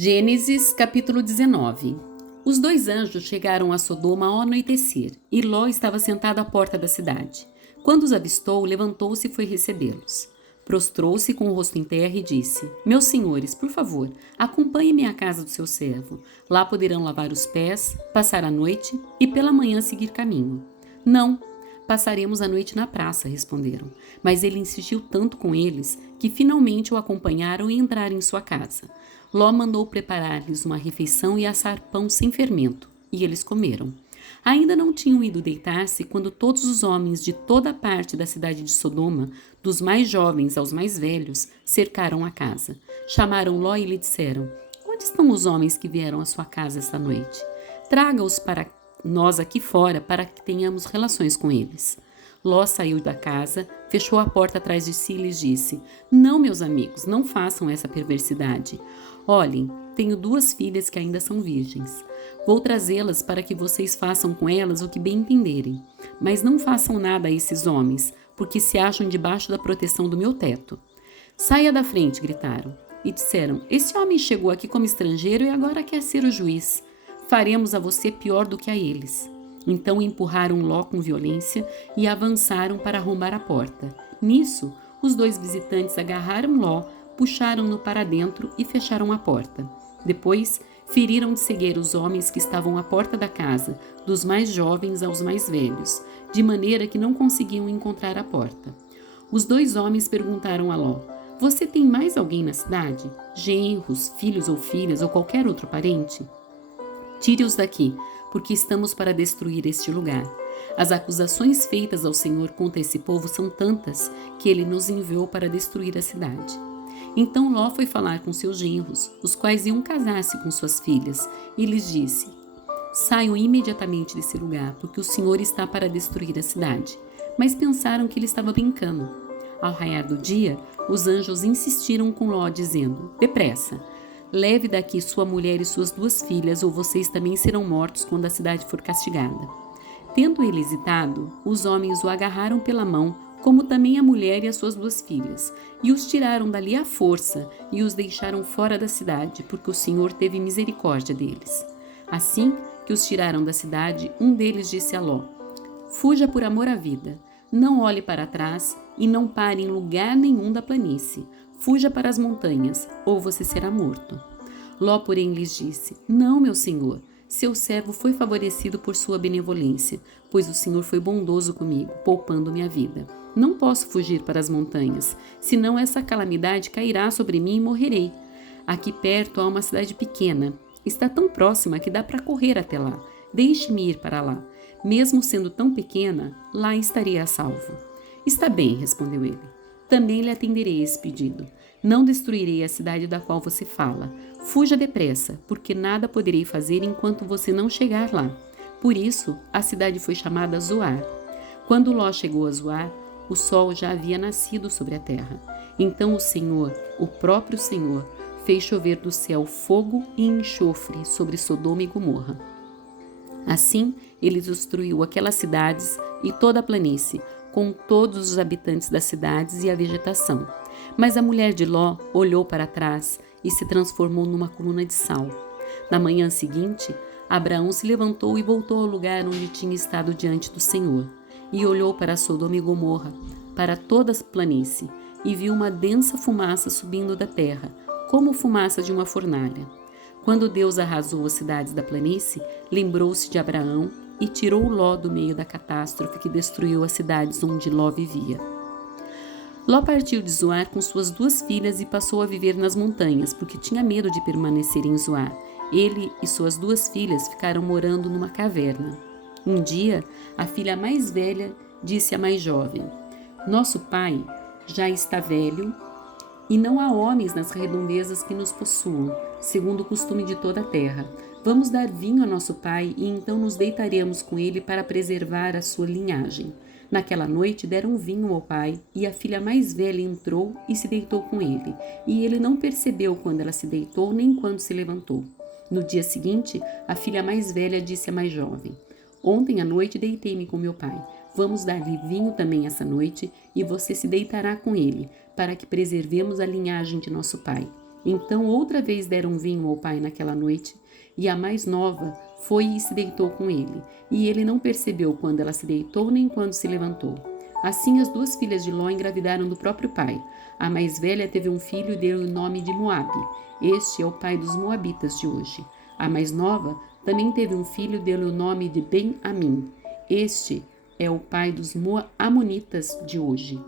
Gênesis capítulo 19. Os dois anjos chegaram a Sodoma ao anoitecer, e Ló estava sentado à porta da cidade. Quando os avistou, levantou-se e foi recebê-los. Prostrou-se com o rosto em terra e disse: Meus senhores, por favor, acompanhem-me à casa do seu servo. Lá poderão lavar os pés, passar a noite e pela manhã seguir caminho. Não, passaremos a noite na praça, responderam. Mas ele insistiu tanto com eles que finalmente o acompanharam e entraram em sua casa. Ló mandou preparar-lhes uma refeição e assar pão sem fermento, e eles comeram. Ainda não tinham ido deitar-se quando todos os homens de toda a parte da cidade de Sodoma, dos mais jovens aos mais velhos, cercaram a casa. Chamaram Ló e lhe disseram: Onde estão os homens que vieram à sua casa esta noite? Traga-os para nós aqui fora para que tenhamos relações com eles. Ló saiu da casa, fechou a porta atrás de si e lhes disse: Não, meus amigos, não façam essa perversidade. Olhem, tenho 2 filhas que ainda são virgens. Vou trazê-las para que vocês façam com elas o que bem entenderem. Mas não façam nada a esses homens, porque se acham debaixo da proteção do meu teto. Saia da frente, gritaram. E disseram: Esse homem chegou aqui como estrangeiro e agora quer ser o juiz. Faremos a você pior do que a eles. Então empurraram Ló com violência e avançaram para arrombar a porta. Nisso, os 2 visitantes agarraram Ló, puxaram-no para dentro e fecharam a porta. Depois, feriram de cegueira os homens que estavam à porta da casa, dos mais jovens aos mais velhos, de maneira que não conseguiam encontrar a porta. Os 2 homens perguntaram a Ló: Você tem mais alguém na cidade? Genros, filhos ou filhas ou qualquer outro parente? Tire-os daqui, porque estamos para destruir este lugar. As acusações feitas ao Senhor contra esse povo são tantas que ele nos enviou para destruir a cidade. Então Ló foi falar com seus genros, os quais iam casar-se com suas filhas, e lhes disse: Saiam imediatamente desse lugar, porque o Senhor está para destruir a cidade. Mas pensaram que ele estava brincando. Ao raiar do dia, os anjos insistiram com Ló, dizendo: Depressa! Leve daqui sua mulher e suas 2 filhas, ou vocês também serão mortos quando a cidade for castigada. Tendo ele hesitado, os homens o agarraram pela mão, como também a mulher e as suas 2 filhas, e os tiraram dali à força e os deixaram fora da cidade, porque o Senhor teve misericórdia deles. Assim que os tiraram da cidade, um deles disse a Ló: Fuja por amor à vida, não olhe para trás e não pare em lugar nenhum da planície. Fuja para as montanhas, ou você será morto. Ló, porém, lhes disse: Não, meu senhor, seu servo foi favorecido por sua benevolência, pois o Senhor foi bondoso comigo, poupando-me a vida. Não posso fugir para as montanhas, senão essa calamidade cairá sobre mim e morrerei. Aqui perto há uma cidade pequena, está tão próxima que dá para correr até lá. Deixe-me ir para lá. Mesmo sendo tão pequena, lá estarei a salvo. Está bem, respondeu ele. Também lhe atenderei esse pedido. Não destruirei a cidade da qual você fala. Fuja depressa, porque nada poderei fazer enquanto você não chegar lá. Por isso, a cidade foi chamada Zoar. Quando Ló chegou a Zoar, o sol já havia nascido sobre a terra. Então o Senhor, o próprio Senhor, fez chover do céu fogo e enxofre sobre Sodoma e Gomorra. Assim, ele destruiu aquelas cidades e toda a planície, com todos os habitantes das cidades e a vegetação. Mas a mulher de Ló olhou para trás e se transformou numa coluna de sal. Na manhã seguinte, Abraão se levantou e voltou ao lugar onde tinha estado diante do Senhor, e olhou para Sodoma e Gomorra, para toda a planície, e viu uma densa fumaça subindo da terra, como fumaça de uma fornalha. Quando Deus arrasou as cidades da planície, lembrou-se de Abraão e tirou Ló do meio da catástrofe que destruiu as cidades onde Ló vivia. Ló partiu de Zoar com suas 2 filhas e passou a viver nas montanhas, porque tinha medo de permanecer em Zoar. Ele e suas 2 filhas ficaram morando numa caverna. Um dia, a filha mais velha disse à mais jovem: Nosso pai já está velho e não há homens nas redondezas que nos possuam, segundo o costume de toda a terra. Vamos dar vinho a nosso pai e então nos deitaremos com ele para preservar a sua linhagem. Naquela noite deram vinho ao pai e a filha mais velha entrou e se deitou com ele. E ele não percebeu quando ela se deitou nem quando se levantou. No dia seguinte, a filha mais velha disse à mais jovem: Ontem à noite deitei-me com meu pai. Vamos dar-lhe vinho também essa noite e você se deitará com ele, para que preservemos a linhagem de nosso pai. Então outra vez deram vinho ao pai naquela noite, e a mais nova foi e se deitou com ele, e ele não percebeu quando ela se deitou nem quando se levantou. Assim as duas filhas de Ló engravidaram do próprio pai. A mais velha teve um filho e deu-lhe o nome de Moabe. Este é o pai dos moabitas de hoje. A mais nova também teve um filho e deu-lhe o nome de Ben-Amim. Este é o pai dos amonitas de hoje.